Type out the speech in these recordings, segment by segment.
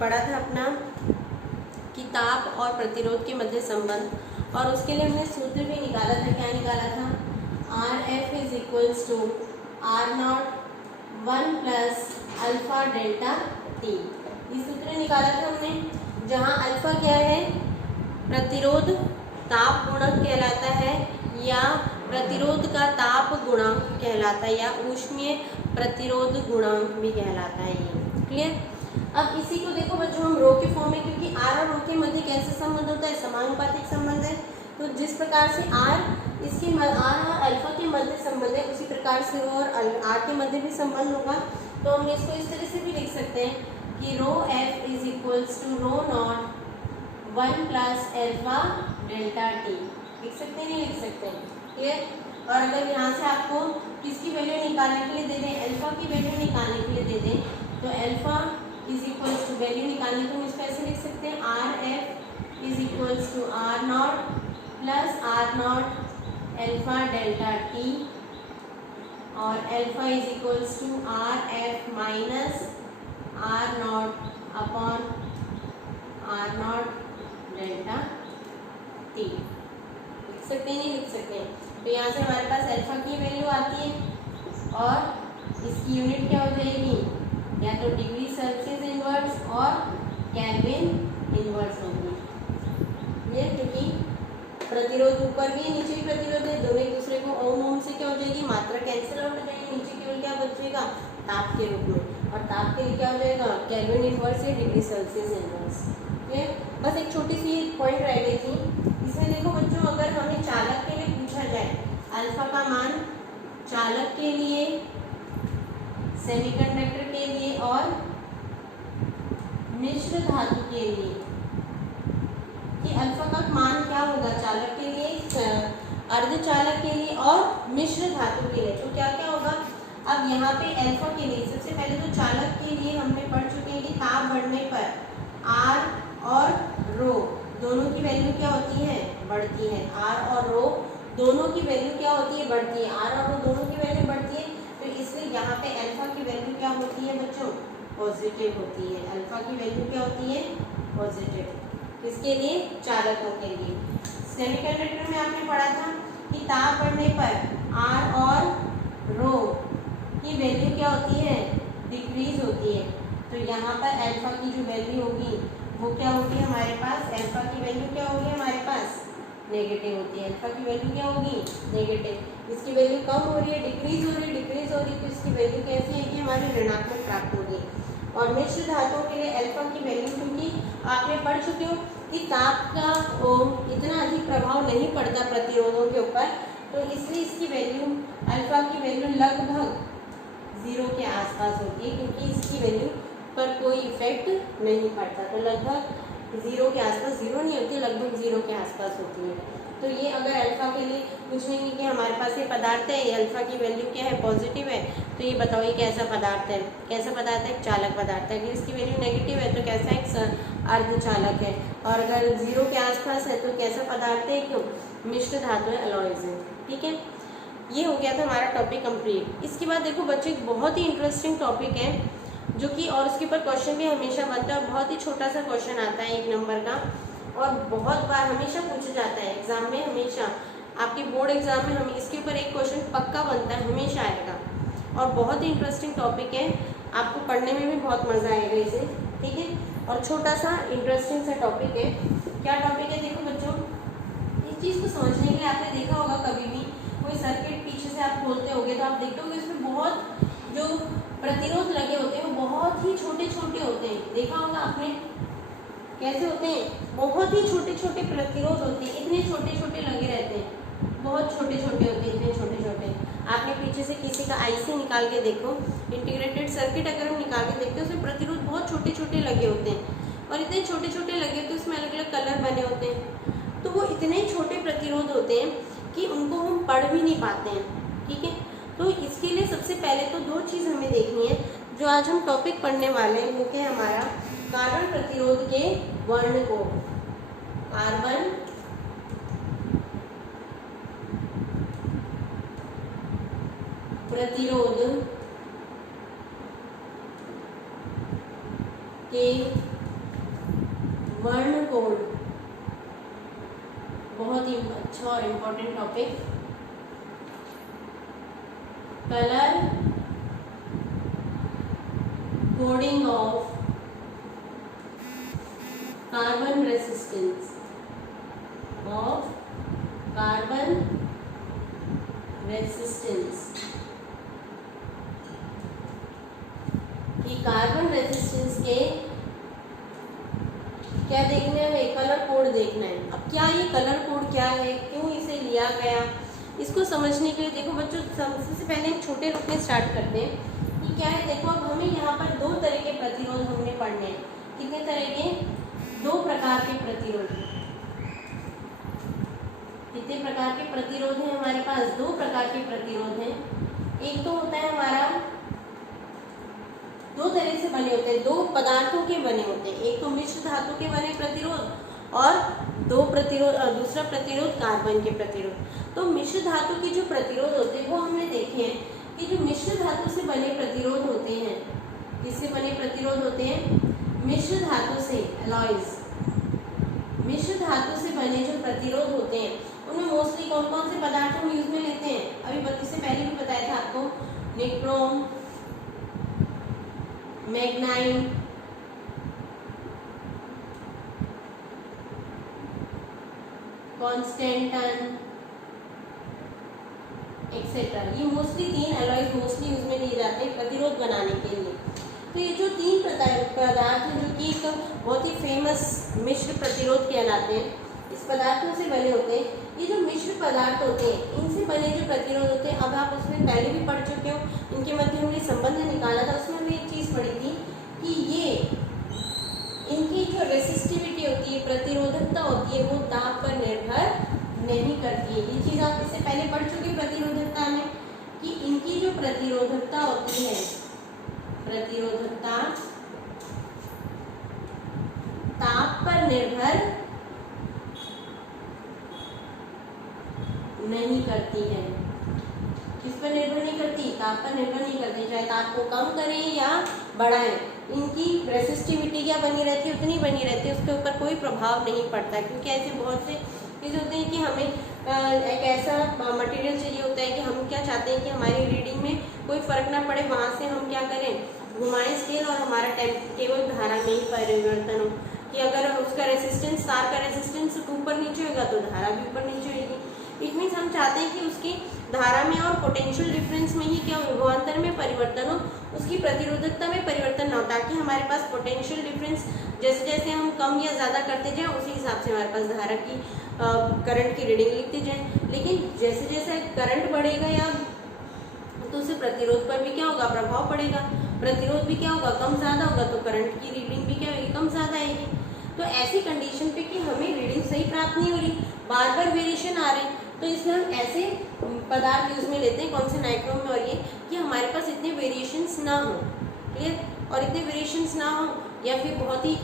पढ़ा था अपना कि ताप और प्रतिरोध के मध्य संबंध, और उसके लिए हमने सूत्र भी निकाला था। क्या निकाला था? RF is equals to R0 1 plus alpha delta T. ये सूत्र निकाला था हमने, जहाँ अल्फा क्या है? प्रतिरोध ताप गुणक कहलाता है, या प्रतिरोध का ताप गुणांक कहलाता है, या ऊष्मीय प्रतिरोध गुणांक भी कहलाता है। ये क्लियर? अब इसी को देखो बच्चों हम रो के फॉर्म में, क्योंकि आर और रो के मध्य कैसे संबंध होता है? समानुपातिक संबंध है। तो जिस प्रकार से आर आर और अल्फा के मध्य संबंध है, उसी प्रकार से रो और आर के मध्य भी संबंध होगा। तो हम इसको इस तरह से भी लिख सकते हैं कि rho f is equals to rho not 1 plus alpha delta t. लिख सकते हैं, नहीं लिख सकते हैं? क्लियर? और अगर यहाँ से आपको किसकी वैल्यू निकालने के लिए दे दें, अल्फा की वैल्यू निकालने के लिए दे दें, तो alpha is equals to value निकालने को हम इसको ऐसे लिख सकते हैं, r f is equals to r not plus r not alpha delta t, और alpha is equals to r f minus r not upon r not delta t. लिख सकते हैं, नहीं लिख सकते हैं? तो यहाँ से हमारे पास अल्फा की वैल्यू आती है, और इसकी यूनिट क्या हो जाएगी? या तो डिग्री सेल्सियस इनवर्स और केल्विन इनवर्स होगी। ये क्योंकि प्रतिरोध ऊपर भी है, नीचे भी प्रतिरोध है, दोनों एक दूसरे को ओम ओम से क्या हो जाएगी? मात्रा कैंसिल आउट हो जाएगी। नीचे केवल क्या बचेगा? ताप के रूप में, और ताप के लिए क्या हो जाएगा? केल्विन इनवर्स या डिग्री सेल्सियस इनवर्स। ये बस एक छोटी सी पॉइंट रह गई थी इसमें। देखो बच्चों, अगर हमें चालक के लिए पूछा जाए अल्फा का मान चालक के लिए, सेमीकंडक्टर के लिए और मिश्र धातु के लिए, कि अल्फा का मान क्या होगा चालक के लिए, अर्धचालक के लिए और मिश्र धातु के लिए, तो क्या क्या होगा? अब यहाँ पे अल्फा के लिए सबसे पहले तो चालक के लिए हमने पढ़ चुके हैं कि ताप बढ़ने पर आर और रो दोनों की वैल्यू क्या होती है? बढ़ती है। आर और रो दोनों की वैल्यू क्या होती है? बढ़ती है। आर और रो दोनों की वैल्यू बढ़ती है, तो इसलिए यहाँ पे अल्फा की वैल्यू क्या होती है बच्चों? पॉजिटिव होती है। अल्फा की वैल्यू क्या होती है? पॉजिटिव। किसके लिए? चालकों के लिए। सेमीकंडक्टर में आपने पढ़ा था कि ताप बढ़ने पर आर और रो की वैल्यू क्या होती है? डिक्रीज होती है। तो यहाँ पर अल्फा की जो वैल्यू होगी वो क्या होगी हमारे पास? अल्फा की वैल्यू क्या होगी हमारे पास? नेगेटिव होती है। अल्फा की वैल्यू क्या होगी? नेगेटिव। इसकी वैल्यू कम हो रही है, डिक्रीज हो रही है, डिक्रीज हो रही है, तो इसकी वैल्यू कैसी है कि हमारी ऋणात्मक प्राप्त होगी। और मिश्र धातुओं के लिए अल्फा की वैल्यू, क्योंकि आपने पढ़ चुके हो कि ताप का इतना अधिक प्रभाव नहीं पड़ता प्रतिरोधों के ऊपर, तो इसलिए इसकी वैल्यू, अल्फा की वैल्यू लगभग 0 के आसपास होती है, क्योंकि इसकी वैल्यू पर कोई इफेक्ट नहीं पड़ता। तो लगभग 0 के आसपास, 0 नहीं होती, लगभग 0 के आसपास होती है। तो ये अगर अल्फा के लिए पूछेंगे कि हमारे पास ये पदार्थ है, ये अल्फा की वैल्यू क्या है? पॉजिटिव है, तो ये बताओ ये कैसा पदार्थ है? कैसा पदार्थ है? चालक पदार्थ है। अगर इसकी वैल्यू नेगेटिव है तो कैसा एक अर्धचालक है, और अगर 0 के आसपास है तो कैसा पदार्थ है? क्यों? मिश्र धातु है, अलॉयज है। ठीक है, ये हो गया था हमारा टॉपिक कंप्लीट। इसके बाद देखो बच्चे, एक बहुत ही इंटरेस्टिंग टॉपिक है जो कि, और उसके ऊपर क्वेश्चन भी हमेशा बनता है, बहुत ही छोटा सा क्वेश्चन आता है 1 नंबर का, और बहुत बार हमेशा पूछा जाता है एग्जाम में। हमेशा आपके बोर्ड एग्जाम में हम इसके ऊपर एक क्वेश्चन पक्का बनता है, हमेशा आएगा, और बहुत ही इंटरेस्टिंग टॉपिक है, आपको पढ़ने में भी बहुत मज़ा आएगा इसे। ठीक है, और छोटा सा इंटरेस्टिंग सा टॉपिक है। क्या टॉपिक है? देखो बच्चों, इस चीज़ को समझने के लिए आपने देखा होगा कभी भी कोई सर्किट पीछे से आप खोलते होगे तो आप देखते होगे इसमें बहुत जो प्रतिरोध लगे होते हैं वो बहुत ही छोटे छोटे होते हैं। देखा होगा आपने कैसे होते हैं? बहुत ही छोटे छोटे प्रतिरोध होते हैं, इतने छोटे छोटे लगे रहते हैं, बहुत छोटे छोटे होते हैं, इतने छोटे छोटे। आपने पीछे से किसी का आईसी निकाल के देखो, इंटीग्रेटेड सर्किट अगर हम निकाल के देखते हैं उसमें प्रतिरोध बहुत छोटे छोटे लगे होते हैं, और इतने छोटे छोटे लगे होते हैं, उसमें अलग अलग कलर बने होते हैं। तो वो इतने छोटे प्रतिरोध होते हैं कि उनको हम पढ़ भी नहीं पाते हैं। ठीक है, तो इसके लिए सबसे पहले तो 2 चीज़ हमें देखनी है जो आज हम टॉपिक पढ़ने वाले हैं, वो क्या है हमारा? कार्बन प्रतिरोध के वर्ण को। कार्बन प्रतिरोध के वर्ण कोड, बहुत ही अच्छा और important topic. Colour coding of carbon resistance, of carbon resistance, कि कार्बन रेसिस्टेंस के क्या देखना है, कलर कोड देखना है। अब क्या ये कलर कोड क्या है, क्यों इसे लिया गया, इसको समझने के लिए देखो बच्चों, सबसे पहले हम छोटे रूप में स्टार्ट करते हैं कि क्या है। देखो अब हमें यहाँ पर दो तरह के प्रतिरोध हमने पढ़ने हैं। कितने तरह के? दो प्रकार के प्रतिरोध। कितने प्रकार के प्रतिरोध हैं हमारे पास? दो प्रकार के प्रतिरोध हैं। एक तो होता है हमारा, दो तरह से बने होते हैं, दो पदार्थों के बने होते हैं। एक तो मिश्र धातु के बने प्रतिरोध और दूसरा प्रतिरोध कार्बन के प्रतिरोध। तो मिश्र धातु के जो प्रतिरोध होते हैं वो हमने देखे हैं कि जो मिश्र धातु से बने प्रतिरोध होते हैं, किससे बने प्रतिरोध होते हैं? मिश्र धातु से, एलॉयज। मिश्र धातु से बने जो प्रतिरोध होते हैं उनमें मोस्टली कौन कौन से पदार्थ हम यूज में लेते हैं? अभी इससे पहले भी बताया था आपको, निक्रोम, मैग्नाइन, कॉन्स्टेंटन एक्सेट्रा। ये मोस्टली तीन एलॉयज मोस्टली यूज में लिए जाते हैं प्रतिरोध बनाने के लिए। तो ये जो तीन पदार्थ हैं जो कि एक बहुत ही फेमस मिश्र प्रतिरोध कहलाते हैं, इस पदार्थों से बने होते हैं। ये जो मिश्र पदार्थ होते हैं इनसे बने जो प्रतिरोध होते हैं, अब आप उसमें पहले भी पढ़ चुके हो, इनके मध्य हमने संबंध निकाला था, उसमें भी एक चीज़ पढ़ी थी कि ये इनकी जो रेसिस्टिविटी होती है, प्रतिरोधकता होती है, वो ताप पर निर्भर नहीं करती है। ये चीज़ आप इससे पहले पढ़ चुके प्रतिरोधकता में कि इनकी जो प्रतिरोधकता होती है, प्रतिरोधकता ताप पर निर्भर नहीं करती है। किस पर निर्भर नहीं करती? ताप पर निर्भर नहीं करती। चाहे ताप को कम करें या बढ़ाएं, इनकी रेसिस्टिविटी क्या बनी रहती है? उतनी बनी रहती है, उसके ऊपर कोई प्रभाव नहीं पड़ता। क्योंकि ऐसे बहुत से चीज़ होते हैं कि हमें एक ऐसा मटेरियल चाहिए होता है कि हम क्या चाहते हैं कि हमारी रीडिंग में कोई फर्क ना पड़े, वहाँ से हम क्या करें, घुमाएं स्केल और हमारा केवल धारा में ही परिवर्तन हो। कि अगर उसका रेसिस्टेंस, तार का रेसिस्टेंस ऊपर नीचे होगा तो धारा भी ऊपर नीचे होगी। इट मीन्स हम चाहते हैं कि उसकी धारा में और पोटेंशियल डिफरेंस में ही क्या हो, विभवांतर में परिवर्तन हो, उसकी प्रतिरोधकता में परिवर्तन ना हो, ताकि हमारे पास पोटेंशियल डिफरेंस जैसे जैसे हम कम या ज़्यादा करते जाएं उसी हिसाब से हमारे पास धारा की करंट की रीडिंग लिखते जाएं। लेकिन जैसे जैसे करंट बढ़ेगा या तो उससे प्रतिरोध पर भी क्या होगा, प्रभाव पड़ेगा। प्रतिरोध भी क्या होगा, कम ज़्यादा होगा, तो करंट की रीडिंग भी क्या होगी, कम ज़्यादा आएगी। तो ऐसी कंडीशन पे कि हमें रीडिंग सही प्राप्त नहीं हो रही, बार बार वेरिएशन आ रहे हैं, तो इसमें हम ऐसे पदार्थ यूज में लेते हैं, कौन से, नाइक्रोम में, और ये कि हमारे पास इतने वेरिएशंस ना हो। क्लियर? और इतने वेरिएशंस ना हो या फिर बहुत ही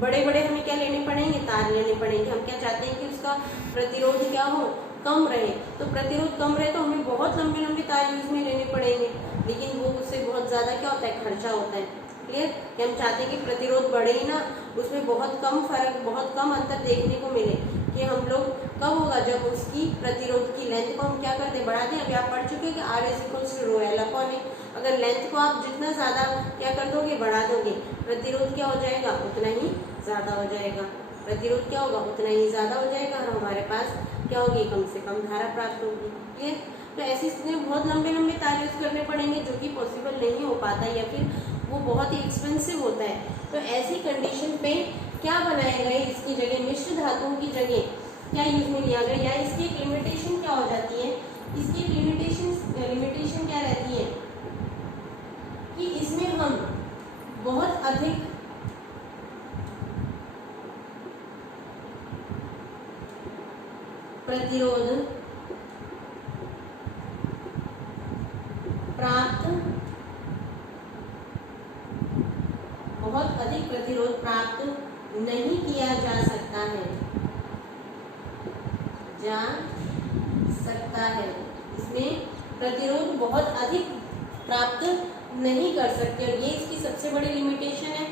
बड़े बड़े हमें क्या लेने पड़ेंगे, तार लेने पड़ेंगे। हम क्या चाहते हैं कि उसका प्रतिरोध क्या हो, कम रहे। तो प्रतिरोध कम रहे तो हमें बहुत लंबे लंबे तार यूज में लेने पड़ेंगे, लेकिन वो उससे बहुत ज़्यादा क्या होता है, खर्चा होता है। क्लियर? कि हम चाहते हैं कि प्रतिरोध बढ़े ही ना, उसमें बहुत कम फर्क, बहुत कम अंतर देखने को मिले। कि हम लोग कब होगा, जब उसकी प्रतिरोध की लेंथ को हम क्या करते हैं, बढ़ा दें। अभी आप पढ़ चुके हैं कि R = ρ L अपॉन A। अगर लेंथ को आप जितना ज़्यादा क्या कर दोगे, बढ़ा दोगे, प्रतिरोध क्या हो जाएगा, उतना ही ज़्यादा हो जाएगा। प्रतिरोध क्या होगा, उतना ही ज़्यादा हो जाएगा, और हमारे पास क्या होगी, कम से कम धारा प्राप्त होगी। क्लियर? तो ऐसी स्थिति में बहुत लंबे लंबे तार यूज करने पड़ेंगे, जो कि पॉसिबल नहीं हो पाता या फिर वो बहुत ही एक्सपेंसिव होता है। तो ऐसी कंडीशन पे क्या बनाया गया, इसकी जगह मिश्र धातुओं की जगह क्या यूज में लिया गया, या इसकी एक लिमिटेशन क्या हो जाती है, इसकी लिमिटेशन क्या रहती है कि इसमें हम बहुत अधिक प्रतिरोध प्राप्त नहीं किया जा सकता है। इसमें प्रतिरोध बहुत अधिक प्राप्त नहीं कर सकते, और ये इसकी सबसे बड़ी लिमिटेशन है।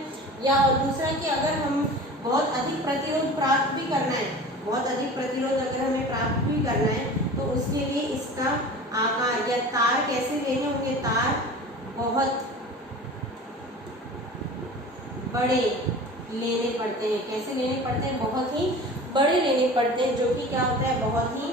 या और दूसरा कि अगर हम बहुत अधिक प्रतिरोध प्राप्त भी करना है, बहुत अधिक प्रतिरोध अगर हमें प्राप्त भी करना है तो उसके लिए इसका आकार या तार कैसे लेने होंगे, तार बहुत बड़े लेने पड़ते हैं। कैसे लेने पड़ते हैं, बहुत ही बड़े लेने पड़ते हैं, जो कि क्या होता है, बहुत ही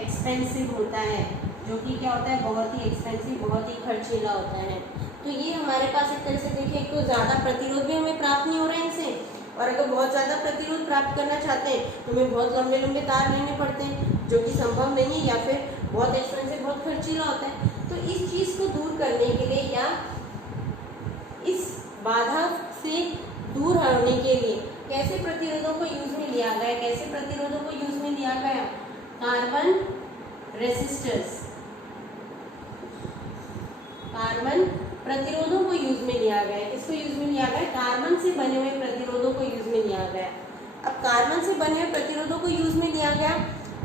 एक्सपेंसिव होता है, जो कि क्या होता है, बहुत ही एक्सपेंसिव, बहुत ही खर्चीला होता है। तो ये हमारे पास एक तरह से देखिए, एक तो ज़्यादा प्रतिरोध भी हमें प्राप्त नहीं हो रहा है इनसे, और अगर बहुत ज़्यादा प्रतिरोध प्राप्त करना चाहते हैं तो हमें बहुत लंबे लंबे तार लेने पड़ते हैं, जो कि संभव नहीं है, या फिर बहुत एक्सपेंसिव, बहुत खर्चीला होता है। तो इस चीज़ को दूर करने के लिए या इस बाधा से दूर होने के लिए कैसे प्रतिरोधों को यूज में लिया गया, कैसे प्रतिरोधों को यूज में लिया गया, कार्बन रेसिस्टर्स, कार्बन प्रतिरोधों को यूज में लिया गया है। किसको यूज में लिया गया, कार्बन से बने हुए प्रतिरोधों को यूज में लिया गया। अब कार्बन से बने हुए प्रतिरोधों को यूज में लिया गया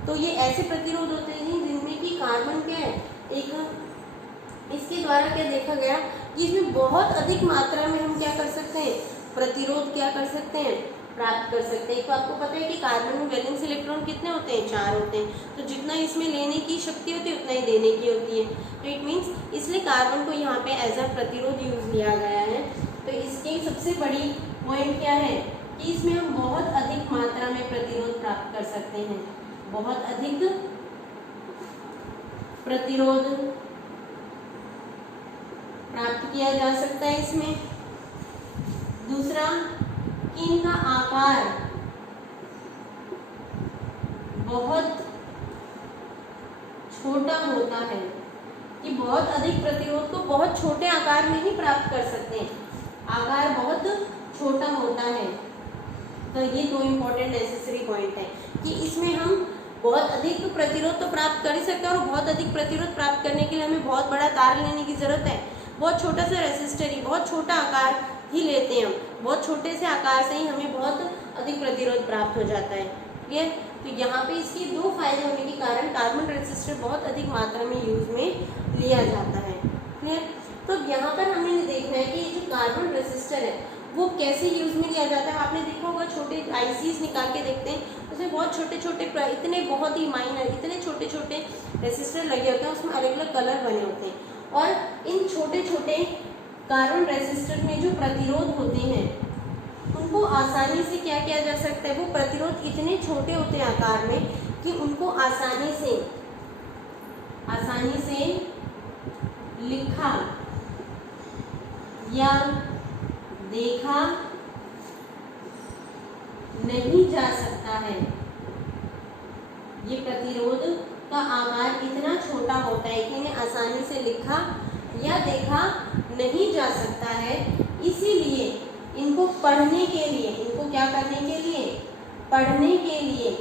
तो ये ऐसे प्रतिरोध होते हैं जिनमें कि कार्बन क्या है, एक इसके द्वारा क्या देखा गया कि इसमें बहुत अधिक मात्रा में हम क्या कर सकते हैं, प्रतिरोध क्या कर सकते हैं, प्राप्त कर सकते हैं। तो आपको पता है कि कार्बन में वैलेंस इलेक्ट्रॉन कितने होते हैं, 4 होते हैं। तो जितना इसमें लेने की शक्ति होती है उतना ही देने की होती है। तो इट मीन्स इसलिए कार्बन को यहाँ पे एज अ प्रतिरोध यूज लिया गया है। तो इसकी सबसे बड़ी पॉइंट क्या है कि इसमें हम बहुत अधिक मात्रा में प्रतिरोध प्राप्त कर सकते हैं, बहुत अधिक प्रतिरोध प्राप्त किया जा सकता है इसमें। दूसरा कि इनका आकार बहुत छोटा होता है, कि बहुत अधिक प्रतिरोध को बहुत छोटे आकार में ही प्राप्त कर सकते हैं, आकार बहुत छोटा होता है। तो ये 2 इम्पोर्टेंट नेसेसरी पॉइंट है कि इसमें हम बहुत अधिक प्रतिरोध तो प्राप्त कर ही सकते हैं, और बहुत अधिक प्रतिरोध प्राप्त करने के लिए हमें बहुत बड़ा तार लेने की जरूरत है। बहुत छोटा सा रेसिस्टर ही, बहुत छोटा आकार ही लेते हैं हम, बहुत छोटे से आकार से ही हमें बहुत अधिक प्रतिरोध प्राप्त हो जाता है। क्लियर। तो यहाँ पे इसके 2 फायदे होने के कारण कार्बन रेसिस्टर बहुत अधिक मात्रा में यूज में लिया जाता है। क्लियर। तो यहाँ पर हमें देखना है कि जो कार्बन रेसिस्टर है वो कैसे यूज में लिया जाता है। आपने देखा होगा छोटे आईसीज निकाल के देखते हैं, उसमें बहुत छोटे छोटे इतने बहुत ही माइनर इतने छोटे छोटे रेसिस्टर लगे होते हैं, उसमें अलग अलग कलर बने होते हैं। और इन छोटे छोटे कार्बन रेसिस्टर में जो प्रतिरोध होते हैं उनको आसानी से क्या किया जा सकता है, वो प्रतिरोध इतने छोटे होते हैं आकार में कि उनको आसानी से लिखा या देखा नहीं जा सकता है। ये प्रतिरोध का आकार इतना छोटा होता है कि इन्हें आसानी से लिखा या देखा नहीं जा सकता है। इसीलिए इनको पढ़ने के लिए, इनको क्या करने के लिए, पढ़ने के लिए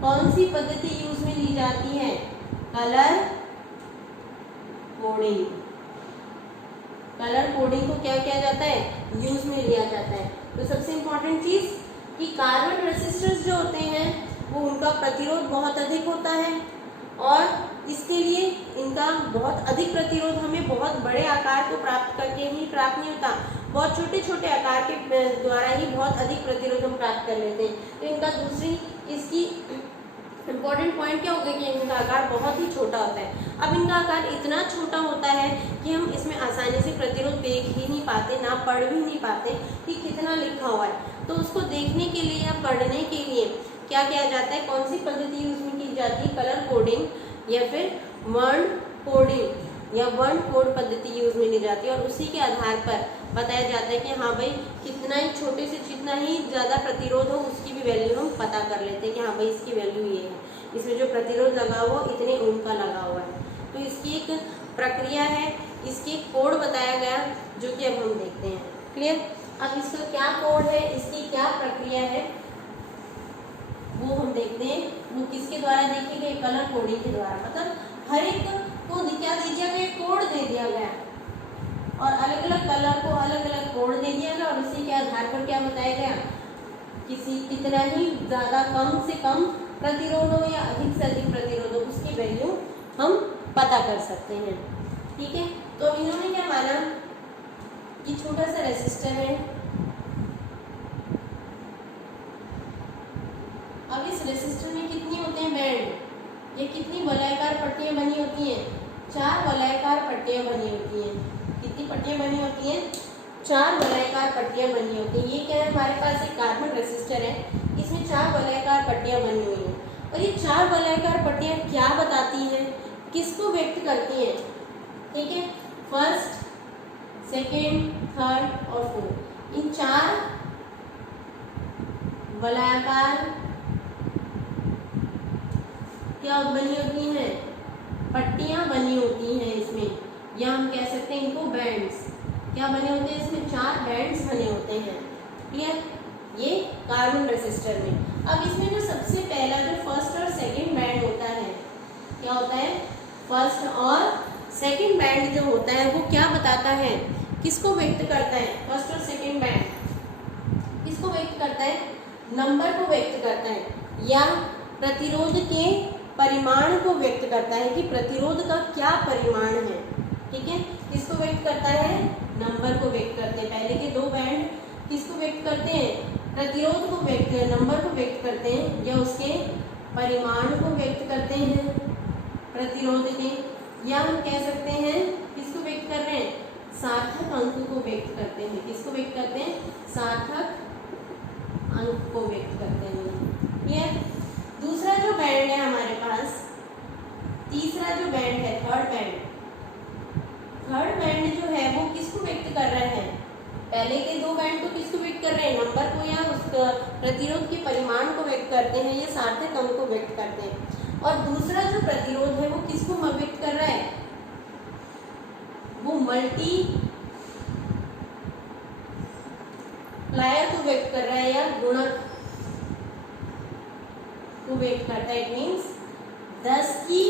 कौन सी पद्धति यूज में ली जाती है, कलर कोडिंग। कलर कोडिंग को क्या किया जाता है, यूज में लिया जाता है। तो सबसे इंपॉर्टेंट चीज कि कार्बन रेसिस्टर्स जो होते हैं वो उनका प्रतिरोध बहुत अधिक होता है, और इसके लिए इनका बहुत अधिक प्रतिरोध हमें बहुत बड़े आकार को प्राप्त करके ही प्राप्त नहीं होता, बहुत छोटे छोटे आकार के द्वारा ही बहुत अधिक प्रतिरोध हम प्राप्त कर लेते हैं। तो इनका दूसरी इसकी इम्पॉर्टेंट पॉइंट क्या होगा कि इनका आकार बहुत ही छोटा होता है। अब इनका आकार इतना छोटा होता है कि हम इसमें आसानी से प्रतिरोध देख ही नहीं पाते, ना पढ़ भी नहीं पाते कि कितना लिखा हुआ है। तो उसको देखने के लिए या पढ़ने के लिए क्या किया जाता है, कौन सी पद्धति यूज में की जाती है, कलर कोडिंग या फिर वर्ण कोडिंग या वर्ण कोड पद्धति यूज में ली जाती है। और उसी के आधार पर बताया जाता है कि हाँ भाई कितना ही छोटे से जितना ही ज़्यादा प्रतिरोध हो उसकी भी वैल्यू हम पता कर लेते हैं कि हाँ भाई इसकी वैल्यू ये है, इसमें जो प्रतिरोध लगा हुआ इतने ओम का लगा हुआ है। तो इसकी एक प्रक्रिया है, इसकी एक कोड बताया गया जो कि अब हम देखते हैं। क्लियर। अब इसका क्या कोड है, इसकी क्या प्रक्रिया है वो हम देखते हैं। वो किसके द्वारा देखी गई, कलर कोडिंग के द्वारा। मतलब हर एक को क्या दे दिया गया, कोड दे दिया गया, और अलग अलग कलर को अलग अलग कोड दे दिया गया, और उसी के आधार पर क्या बताया गया, किसी कितना ही ज़्यादा कम से कम प्रतिरोध हो या अधिक से अधिक प्रतिरोध हो उसकी वैल्यू हम पता कर सकते हैं। ठीक है। तो इन्होंने क्या माना कि छोटा सा रेसिस्टर है, अब इस रेसिस्टर में कितनी होते हैं बैंड, ये कितनी वलयाकार पट्टियां बनी होती हैं, 4 वलयाकार पट्टियां बनी होती हैं। कितनी पट्टियां बनी होती हैं, 4 वलयाकार पट्टियां बनी होती हैं। ये क्या है, हमारे पास एक कार्बन रेसिस्टर है, इसमें 4 वलयाकार पट्टियां बनी हुई हैं। और ये 4 वलयाकार पट्टियां क्या बताती हैं, किसको व्यक्त करती हैं, ठीक है, फर्स्ट, सेकेंड, थर्ड और फोर्थ, इन 4 वलयाकार क्या बनी होती हैं, पट्टियां बनी होती हैं इसमें, या हम कह सकते हैं इनको बैंड्स। क्या बने होते हैं इसमें, 4 बैंड्स बने होते हैं, क्लियर, ये कार्बन रेसिस्टर में। अब इसमें जो सबसे पहला जो फर्स्ट और सेकंड बैंड होता है, क्या होता है, फर्स्ट और सेकंड बैंड जो होता है वो क्या बताता है, किसको व्यक्त करता है, फर्स्ट और सेकंड बैंड किसको व्यक्त करता है, नंबर को व्यक्त करता है, या प्रतिरोध के परिमाण को व्यक्त करता है कि प्रतिरोध का क्या परिमाण है, ठीक है, किसको व्यक्त करता है, नंबर को व्यक्त करते हैं। पहले के 2 बैंड किसको व्यक्त करते हैं, प्रतिरोध को व्यक्त, नंबर को व्यक्त करते हैं, या उसके परिमाण को व्यक्त करते हैं प्रतिरोध के, या हम कह सकते हैं किसको व्यक्त कर रहे हैं, सार्थक अंक को व्यक्त करते हैं। किसको व्यक्त करते हैं, सार्थक अंक को व्यक्त करते हैं, क्लियर। दूसरा जो बैंड है हमारे पास, तीसरा जो बैंड है, थर्ड बैंड जो है वो किसको व्यक्त कर रहे हैं, पहले के 2 बैंड तो किसको व्यक्त कर रहे हैं, नंबर को या उस प्रतिरोध के परिमाण को व्यक्त करते हैं, ये सार्थक अंक को व्यक्त करते हैं। और दूसरा जो प्रतिरोध है वो किसको व्यक्त कर रहा है, वो मल्टी प्लायर को व्यक्त कर रहा है, या गुणक को व्यक्त करता है। इट मीन्स 10 की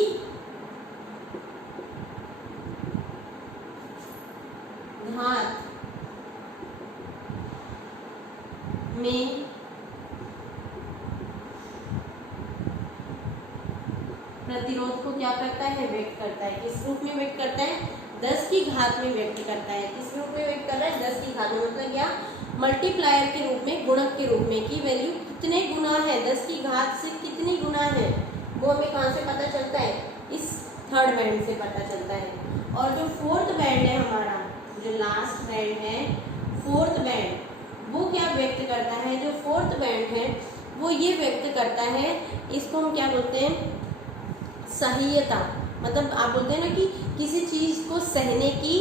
घात में प्रतिरोध को क्या करता है, व्यक्त करता है। किस रूप में व्यक्त करता है, 10 की घात में व्यक्त करता है। किस रूप में व्यक्त कर रहा है, 10 की घात में, मतलब क्या, मल्टीप्लायर के रूप में, गुणक के रूप में, कि वैल्यू कितने गुना है, 10 की घात से कितनी गुना है, वो हमें कहाँ से पता चलता है, इस थर्ड बैंड से पता चलता है। और जो फोर्थ बैंड है हमारा, जो लास्ट बैंड है, फोर्थ बैंड, वो क्या व्यक्त करता है, जो फोर्थ बैंड है वो ये व्यक्त करता है, इसको हम क्या बोलते हैं, सह्यता। मतलब आप बोलते हैं ना कि किसी चीज़ को सहने की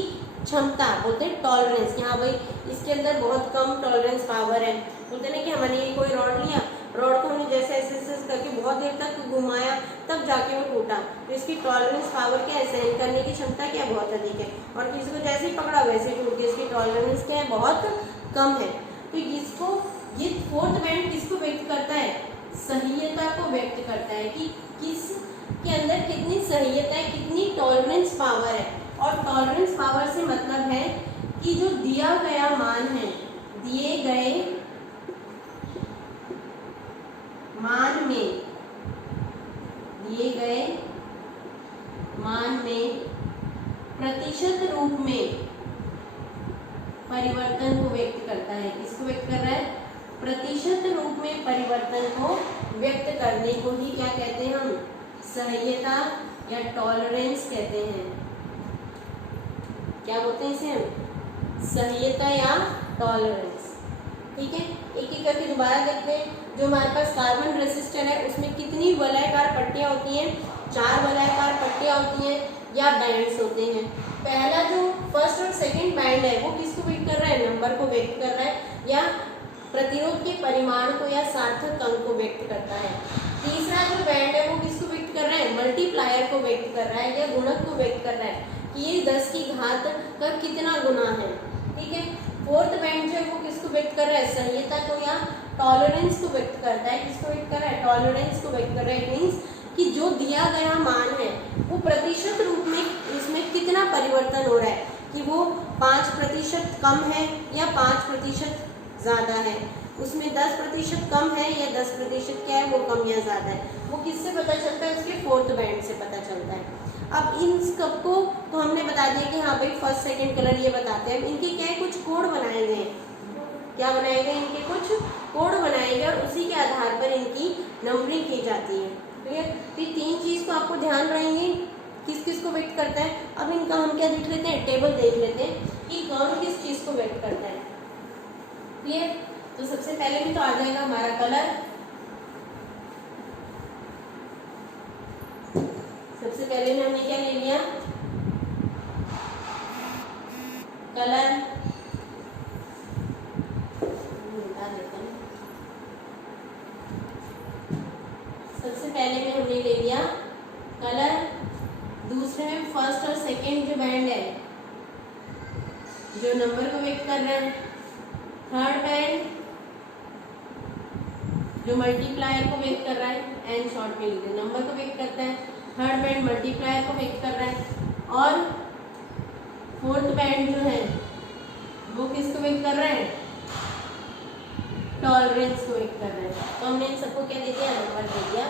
क्षमता, बोलते हैं टॉलरेंस, कि हाँ भाई इसके अंदर बहुत कम टॉलरेंस पावर है। बोलते हैं ना कि हमने ये कोई रॉड लिया, रॉड को हमने जैसे ऐसे करके बहुत देर तक घुमाया तब जाके वो टूटा, तो इसकी टॉलरेंस पावर क्या है, सहन करने की क्षमता क्या है, बहुत अधिक है। और किसी को जैसे ही पकड़ा वैसे ही टूट गया, इसकी टॉलरेंस क्या है, बहुत कम है। तो इसको, ये फोर्थ बैंड किसको व्यक्त करता है, सह्यता को व्यक्त करता है, कि किस के अंदर कितनी सह्यता है, कितनी टॉलरेंस पावर है। और टॉलरेंस पावर से मतलब है कि जो दिया गया मान है, दिए गए मान में, दिए गए मान में प्रतिशत रूप में परिवर्तन को व्यक्त करता है। किसको व्यक्त कर रहा है, प्रतिशत रूप में परिवर्तन को व्यक्त करने को ही क्या कहते हैं हम, सह्यता या टॉलरेंस कहते हैं। क्या बोलते हैं इसे हम, सह्यता या टॉलरेंस। ठीक है, एक एक करके दोबारा देखते हैं। जो हमारे पास कार्बन रेसिस्टर है उसमें कितनी वलयाकार पट्टियां होती हैं, 4 वलयाकार पट्टियां होती हैं या बैंड्स होते हैं। पहला जो फर्स्ट और सेकंड बैंड है वो किसको व्यक्त कर रहा है, नंबर को व्यक्त कर रहा है, या प्रतिरोध के परिमाण को या सार्थक अंक को व्यक्त करता है। तीसरा जो बैंड है वो किसको व्यक्त कर रहा है, मल्टीप्लायर को व्यक्त कर रहा है या गुणक को व्यक्त कर रहा है कि ये 10 की घात का कितना गुना है। ठीक है, फोर्थ बैंड जो है वो किसको व्यक्त कर रहा है, सह्यता को या टॉलरेंस को व्यक्त करता है। किसको व्यक्त कर रहा है, टॉलरेंस को व्यक्त कर रहा है। मीन्स कि जो दिया गया मान है वो प्रतिशत रूप में इसमें कितना परिवर्तन हो रहा है, कि वो 5% कम है या 5% ज़्यादा है, उसमें 10% कम है या 10% क्या है वो कम या ज़्यादा है। वो किससे पता चलता है, उसके फोर्थ बैंड से पता चलता है। अब इन सब को तो हमने बता दिया कि हाँ भाई फर्स्ट सेकंड कलर ये बताते हैं। इनके क्या है, कुछ कोड बनाए गए, क्या बनाए गए, इनके कुछ कोड बनाए गए और उसी के आधार पर इनकी नंबरिंग की जाती है। क्लियर? तो ये 3 चीज़ तो आपको ध्यान रहेंगी, किस किस को वेट करता है। अब इनका हम क्या देख लेते हैं, टेबल देख लेते हैं कि कौन किस चीज़ को वेट करता है। क्लियर? तो सबसे पहले भी तो आ जाएगा हमारा कलर। सबसे पहले में हमने क्या ले लिया, कलर। सबसे पहले में हमने ले लिया कलर। दूसरे में फर्स्ट और सेकंड जो बैंड है जो नंबर को वेट कर रहे हैं। थर्ड बैंड जो मल्टीप्लायर को वेट कर रहा है, एन शॉर्ट में लिखे, नंबर को वेट करता है। थर्ड बैंड मल्टीप्लायर को वेट कर रहा है। और फोर्थ बैंड जो है वो किसको वेट कर रहा है, टॉलरेंस को वेट कर रहा है। तो हमने इन सबको क्या दे दिया, नंबर दे दिया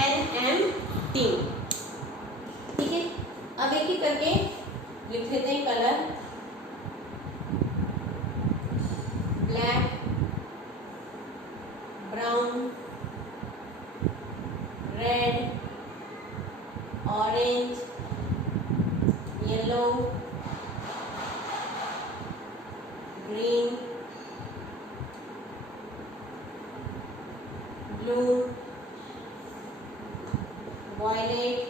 NMT। ठीक है, अब एक एक करके लिख लेते हैं। Colour black, brown, red, orange, yellow, green, blue, violet,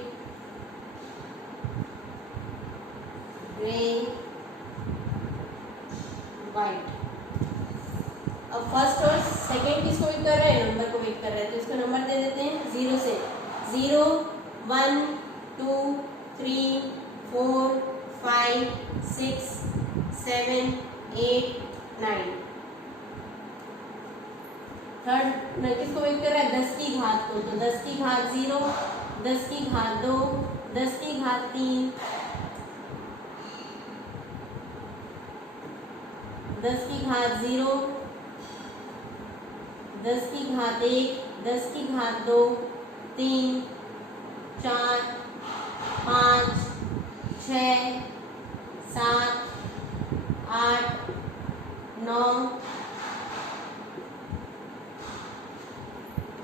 grey, white. अब फर्स्ट और सेकंड किसको वेट कर रहे हैं, नंबर को वेट कर रहे हैं, तो इसको नंबर दे देते हैं 0 से। 0, 1, 2, 3, 4, 5, 6, 7, 8, 9। थर्ड किसको वेट कर रहा है, 10 की घात को, तो 10 की घात 0, 10 की घात 2, 10 की घात 3, 10 की घात 0, 10 की घात 1, 10 की घात 2, 3, 4, 5, 6, 7, 8, 9।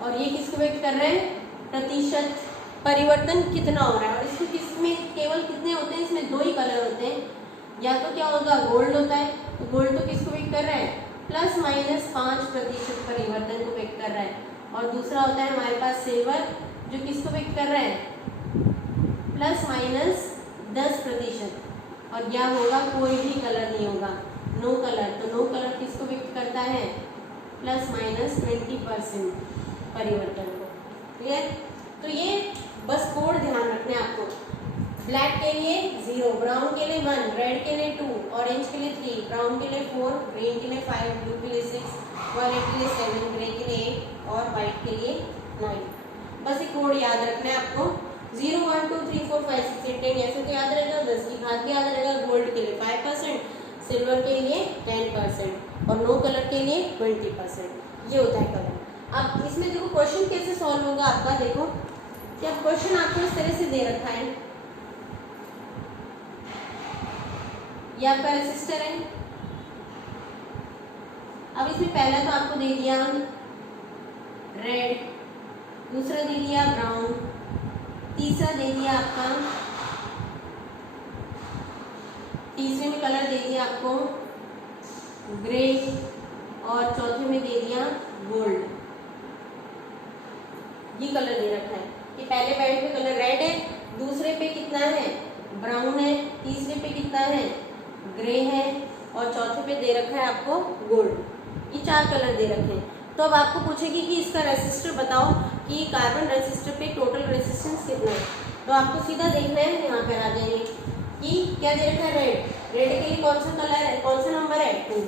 और ये किसको वेट कर रहे हैं, प्रतिशत परिवर्तन कितना हो रहा है। और इसमें किसमें केवल कितने होते हैं, इसमें 2 ही कलर होते हैं। या तो क्या होगा, गोल्ड होता है, तो गोल्ड तो किसको वेट कर रहा है, ±5% परिवर्तन को वेट कर रहा है। और दूसरा होता है हमारे पास सिल्वर, जो किसको वेट कर रहा है, ±10%। और यह होगा कोई भी कलर नहीं होगा, नो कलर। तो नो कलर किसको वेट करता है, ±20% परिवर्तन को। क्लियर? तो ये बस कोड ध्यान रखने आपको। ब्लैक के लिए 0, ब्राउन के लिए 1, रेड के लिए 2, ऑरेंज के लिए 3, ब्राउन के लिए 4, ग्रीन के लिए 5, ब्लू के लिए 6, वायलेट के लिए 7, ग्रे के लिए 8 और वाइट के लिए 9। बस ये कोड याद रखना है आपको। 0, 1, 2, 3, 4, 5, 6, 8, 10 ऐसे तो याद रहेगा। 10 की घात भी याद रहेगा। गोल्ड के लिए 5%, सिल्वर के लिए 10% और नो कलर के लिए 20%। ये होता है कलर। अब इसमें देखो क्वेश्चन कैसे सॉल्व होगा आपका। देखो क्या क्वेश्चन आपको इस तरह से दे रखा है, ये आपका रेसिस्टर है। अब इसमें पहला तो आपको दे दिया रेड, दूसरा दे दिया ब्राउन, तीसरा दे दिया आपका, तीसरे में कलर दे दिया आपको ग्रे और चौथे में दे दिया गोल्ड। ये कलर दे रखा है कि पहले बैंड पे कलर रेड है, दूसरे पे कितना है, ब्राउन है, तीसरे पे कितना है, ग्रे है और चौथे पे दे रखा है आपको गोल्ड। ये 4 कलर दे रखे हैं। तो अब आपको पूछेगी कि इसका रेसिस्टर बताओ कि कार्बन रेसिस्टर पे टोटल रेजिस्टेंस कितना है। तो आपको सीधा देखना है, यहाँ पर आ जाएंगे कि क्या दे रखा है, रेड। रेड के लिए कौन सा कलर है, कौन सा नंबर है, 2,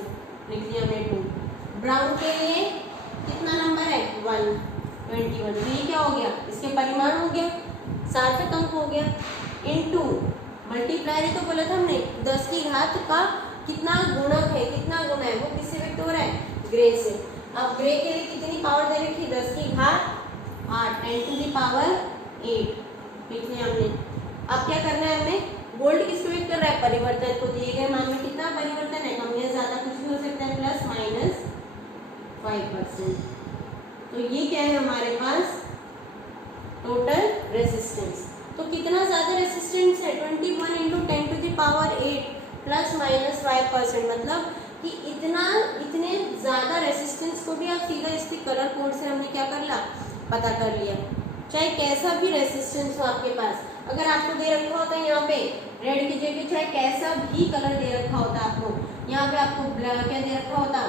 लिख दिया हमने 2। ब्राउन के लिए कितना नंबर है, 121। तो ये क्या हो गया, इसके परिमाण हो गया, सार्थक अंक हो गया। इनटू मल्टीप्लायर है तो बोला था हमने 10 की घात का कितना गुणक है, कितना गुना है, वो किससे व्यक्त हो रहा है, ग्रे से। अब ग्रे के लिए कितनी पावर दे रखी, 10 की घात 8, 10 to the power 8 लिख लिया हमने। अब क्या करना है हमें, गोल्ड किसको व्यक्त कर रहा है, परिवर्तन को। दिए गए मान में कितना परिवर्तन है, कम या ज्यादा कुछ भी हो सकता है, ±5%। तो ये क्या है हमारे पास टोटल रेजिस्टेंस। तो कितना ज्यादा रेजिस्टेंस है 21 इंटू 10⁸ प्लस माइनस 5%, मतलब कि इतने ज्यादा रेजिस्टेंस को भी आप सीधा इसके कलर कोड से हमने क्या कर लिया, पता कर लिया। चाहे कैसा भी रेजिस्टेंस हो आपके पास, अगर आपको दे रखा होता है यहाँ पे रेड की जगह चाहे कैसा भी कलर दे रखा होता आपको, यहाँ पे आपको क्या दे रखा होता,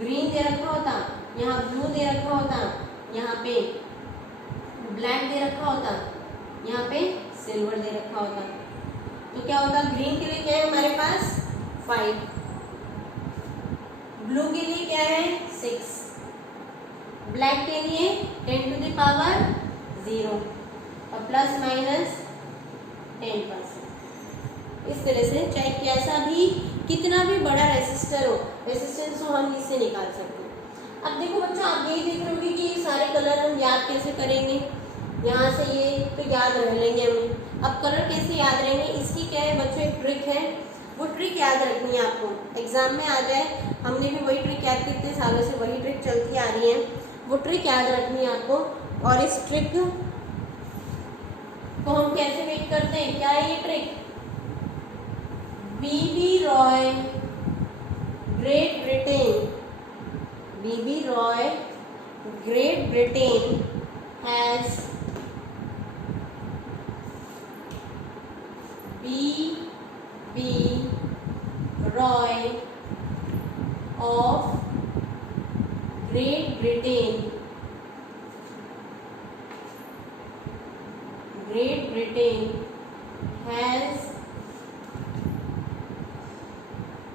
ग्रीन दे रखा होता, यहाँ ब्लू दे रखा होता, यहाँ पे ब्लैक दे रखा होता, यहाँ पे सिल्वर दे रखा होता, तो क्या होता, ग्रीन के लिए क्या है हमारे पास 5, ब्लू के लिए क्या है 6, ब्लैक के लिए 10⁻0 और प्लस माइनस 10%। इस तरह से चाहे कैसा भी कितना भी बड़ा रेजिस्टेंस हो हम इससे निकाल सकते हैं। अब देखो बच्चों, आप यही देख रहे होगे कि ये सारे कलर हम याद कैसे करेंगे, यहाँ से ये तो याद रह लेंगे हमें। अब कलर कैसे याद रहेंगे, इसकी क्या है बच्चों एक ट्रिक है, वो ट्रिक याद रखनी है आपको, एग्जाम में आ जाए। हमने भी वही ट्रिक याद कितने सालों से वही ट्रिक चलती आ रही है, वो ट्रिक याद रखनी है आपको। और इस ट्रिक को हम कैसे मेक करते हैं, क्या है ये trick, B B Roy great Britain, B B Roy great Britain has B B Roy of Great Britain, Great Britain has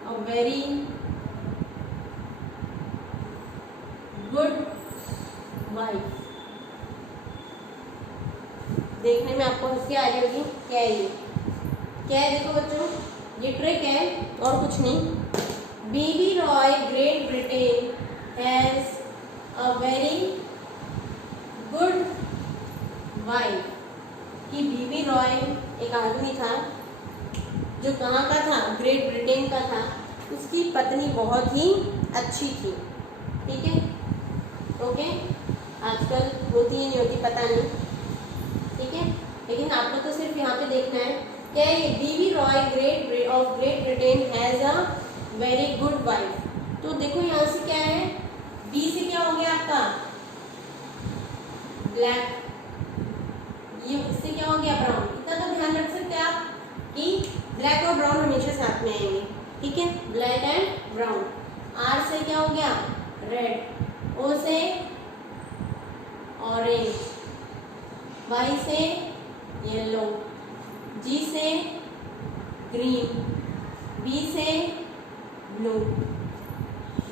a very good wife। देखने में आपको हंसी आ रही होगी, क्या है ये, क्या है देखो बच्चों, ये ट्रिक है और कुछ नहीं। BB Roy great Britain has a very good wife, कि बीबी रॉय एक आदमी था जो कहाँ का था, ग्रेट ब्रिटेन का था, उसकी पत्नी बहुत ही अच्छी थी, ठीक है, ओके, आजकल होती ही नहीं होती पता नहीं, ठीक है, लेकिन आपको तो सिर्फ यहाँ पे देखना है क्या है, BB Roy great Britain has a very good wife. तो देखो यहाँ से क्या है, बी से क्या हो गया आपका ब्लैक, ये इससे क्या हो गया ब्राउन। इतना तो ध्यान रख सकते हैं आप कि ब्लैक और ब्राउन हमेशा साथ में आएंगे, ठीक है, ब्लैक एंड ब्राउन। आर से क्या हो गया रेड, ओ से ऑरेंज, वाई से येलो, जी से ग्रीन, बी से ब्लू,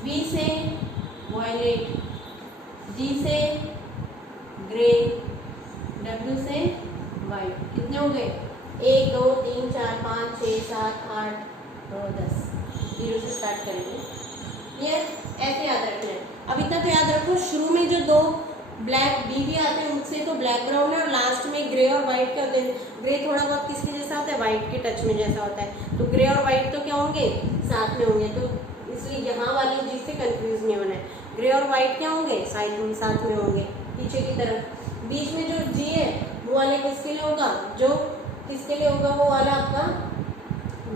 बी से वायलेट, जी से ग्रे, डब्ल्यू से वाइट। कितने हो गए, 1 2 3 4 5 6 7 8 9 10, 0 से स्टार्ट करेंगे, ये ऐसे याद रखना है। अब इतना तो याद रखो, शुरू में जो दो ब्लैक बीबी आते हैं उनसे तो ब्लैक ब्राउन है, और लास्ट में ग्रे और व्हाइट क्या होते हैं, ग्रे थोड़ा बहुत किसके जैसा होता है, व्हाइट के टच में जैसा होता है, तो ग्रे और व्हाइट तो क्या होंगे साथ में होंगे, तो इसलिए यहाँ वाली चीज से कंफ्यूज नहीं होना है, ग्रे और व्हाइट क्या होंगे साथ में होंगे पीछे की तरफ। बीच में जो जी है वो वाले किसके लिए होगा, जो किसके लिए होगा, वो वाला आपका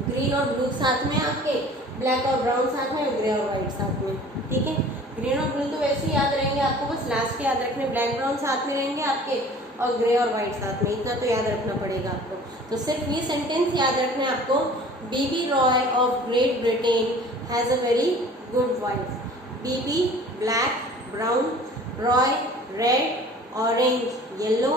ग्रीन और ब्लू साथ में, आपके ब्लैक और ब्राउन साथ में, ग्रे और व्हाइट साथ में, ठीक है। ग्रीन और ब्लू तो वैसे ही याद रहेंगे आपको, बस लास्ट के याद रखने, ब्लैक ब्राउन साथ में रहेंगे आपके और ग्रे और व्हाइट साथ में, इतना तो याद रखना पड़ेगा आपको। तो सिर्फ ये सेंटेंस याद रखना है आपको, BB Roy of great Britain has a very good wife. BB black brown, Roy red orange yellow,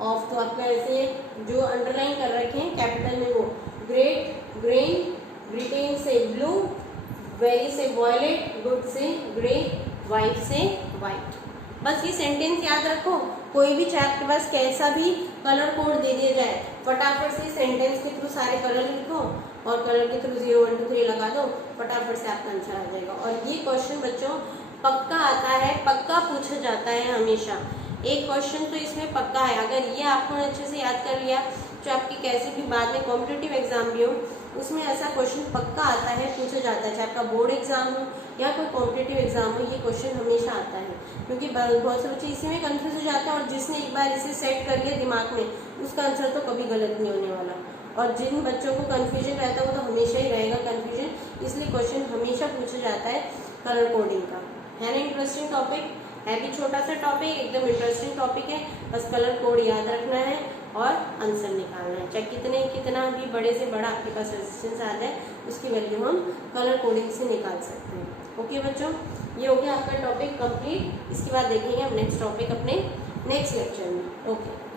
of तो आपका ऐसे जो अंडरलाइन कर रखे हैं कैपिटल में वो, ग्रेट ग्रीन, ब्रिटेन से ब्लू, वेरी से वॉयलेट, गुड से ग्रे, वाइट से वाइट। बस ये सेंटेंस याद रखो, कोई भी चाहे आपके पास कैसा भी कलर कोड दे दिया जाए, फटाफट से सेंटेंस के थ्रू सारे कलर लिखो और कलर के थ्रू 0 1 2 3 लगा दो, फटाफट से आपका आंसर आ जाएगा। और ये क्वेश्चन बच्चों पक्का आता है, पक्का पूछा जाता है हमेशा, एक क्वेश्चन तो इसमें पक्का है। अगर ये आपने अच्छे से याद कर लिया, जो आपकी कैसे भी बाद में कॉम्पिटिटिव एग्जाम भी हो उसमें ऐसा क्वेश्चन पक्का आता है, पूछा जाता है, चाहे आपका बोर्ड एग्जाम हो या कोई कॉम्पिटिटिव एग्जाम हो, ये क्वेश्चन हमेशा आता है। क्योंकि बहुत से बच्चे इसी में कंफ्यूज हो जाते हैं, और जिसने एक बार इसे सेट कर लिया दिमाग में, उसका आंसर तो कभी गलत नहीं होने वाला। और जिन बच्चों को कन्फ्यूजन रहता है वो तो हमेशा ही रहेगा कन्फ्यूजन, इसलिए क्वेश्चन हमेशा पूछा जाता है कलर कोडिंग का। है ना इंटरेस्टिंग टॉपिक, है भी छोटा सा टॉपिक, एकदम इंटरेस्टिंग टॉपिक है। बस कलर कोड याद रखना है और आंसर निकालना है, चाहे कितना भी बड़े से बड़ा आपके पास रेजिस्टेंस आता है, उसकी वैल्यू हम कलर कोडिंग से निकाल सकते हैं। ओके बच्चों, ये हो गया आपका टॉपिक कंप्लीट। इसके बाद देखेंगे हम नेक्स्ट टॉपिक अपने नेक्स्ट लेक्चर में। ओके।